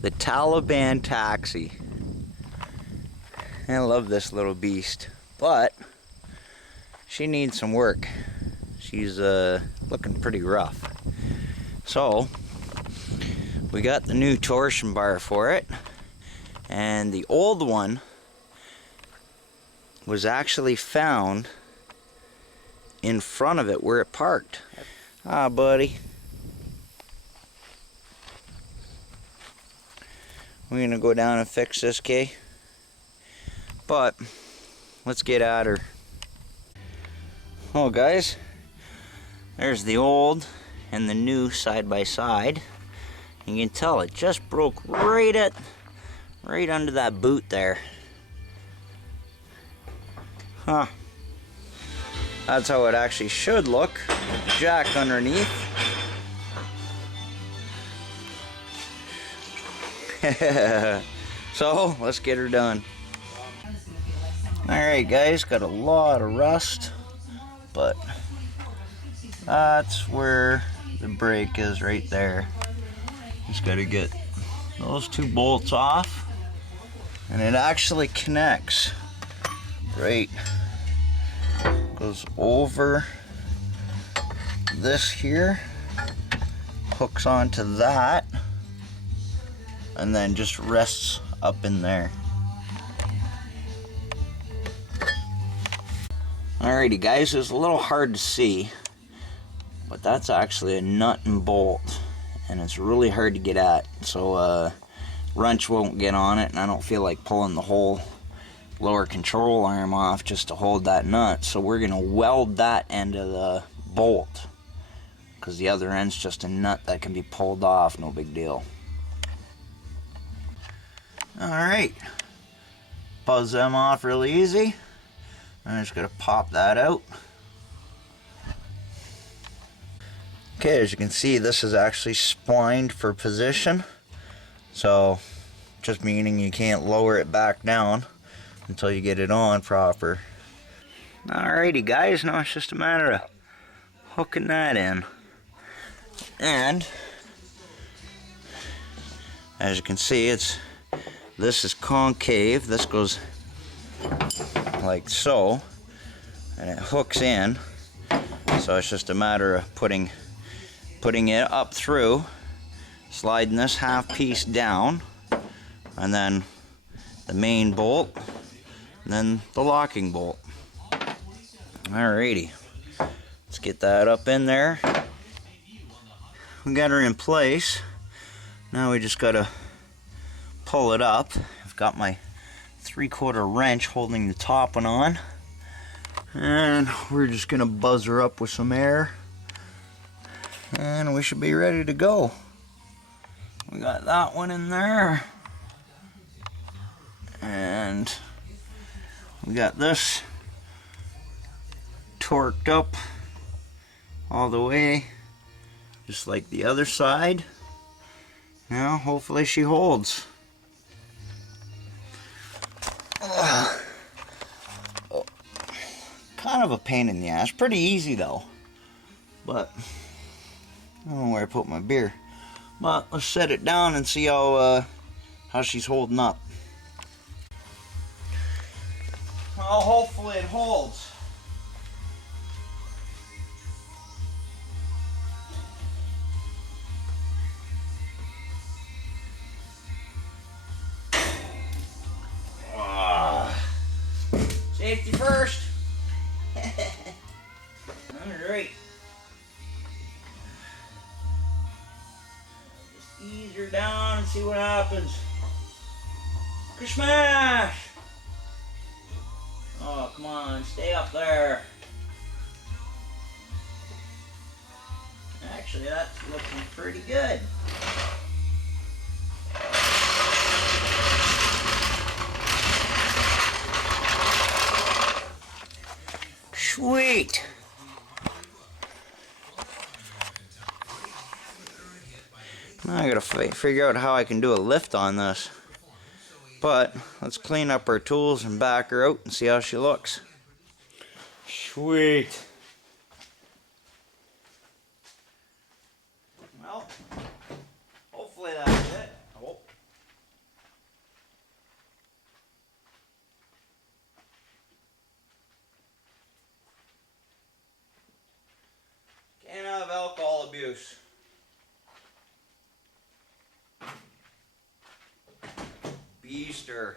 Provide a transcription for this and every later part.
The Taliban taxi. I love this little beast, but she needs some work. She's looking pretty rough. So we got the new torsion bar for it, and the old one was actually found in front of it where it parked. Ah, buddy. We're gonna go down and fix this, Kay. But let's get at her. Oh, guys, there's the old and the new side by side. You can tell it just broke right under that boot there. Huh. That's how it actually should look. Jack underneath. So let's get her done. Alright guys, got a lot of rust, but that's where the brake is, right there. Just gotta get those two bolts off, and it actually connects right, goes over this here, hooks onto that, and then just rests up in there. Alrighty guys, it's a little hard to see, but that's actually a nut and bolt, and it's really hard to get at, so wrench won't get on it, and I don't feel like pulling the whole lower control arm off just to hold that nut. So we're gonna weld that end of the bolt, because the other end's just a nut that can be pulled off, no big deal. Alright, buzz them off really easy. I'm just gonna pop that out. Okay, as you can see, this is actually splined for position, so just meaning you can't lower it back down until you get it on proper. Alrighty guys, now it's just a matter of hooking that in. And as you can see, this is concave. This goes like so, and it hooks in, so it's just a matter of putting it up through, sliding this half piece down, and then the main bolt, and then the locking bolt. Alrighty, let's get that up in there. We got her in place. Now we just gotta pull it up. I've got my 3/4 wrench holding the top one on, and we're just gonna buzz her up with some air, and we should be ready to go. We got that one in there, and we got this torqued up all the way, just like the other side. Now hopefully she holds. Oh, kind of a pain in the ass. Pretty easy though, but I don't know where I put my beer. But let's set it down and see how she's holding up. Well, hopefully it holds. Safety first. Alright. Just ease her down and see what happens. Smash! Oh, come on, stay up there. Actually, that's looking pretty good. Sweet. Now I gotta figure out how I can do a lift on this. But let's clean up our tools and back her out and see how she looks. Sweet. Well, hopefully that's it. Oh, loose. Beaster.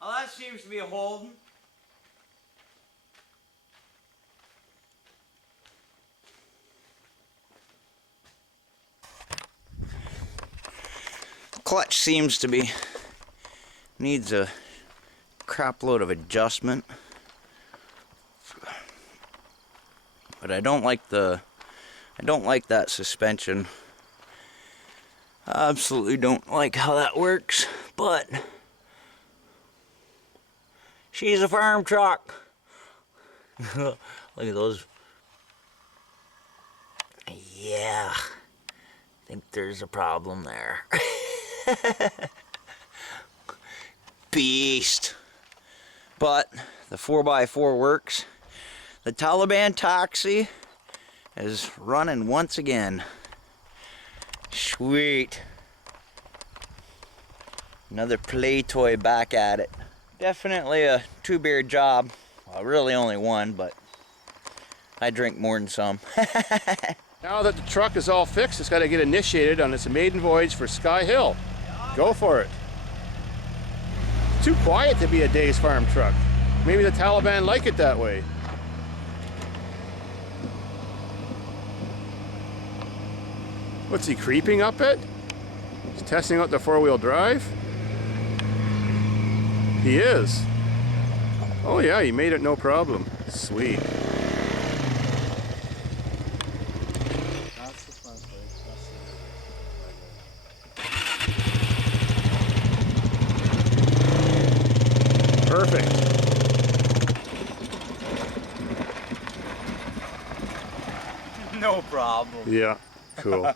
Well, that seems to be holding. Clutch seems to be needs a crap load of adjustment, but I don't like that suspension. I absolutely don't like how that works, but she's a farm truck. Look at those. Yeah, I think there's a problem there. Beast. But the 4x4 works. The Taliban taxi is running once again. Sweet. Another play toy back at it. Definitely a two-beer job. Well, really only one, but I drink more than some. Now that the truck is all fixed, it's got to get initiated on its maiden voyage for Sky Hill. Go for it. Too quiet to be a day's farm truck. Maybe the Taliban like it that way. What's he creeping up it? He's testing out the four-wheel drive? He is. Oh yeah, he made it no problem. Sweet. Perfect. No problem. Yeah, cool.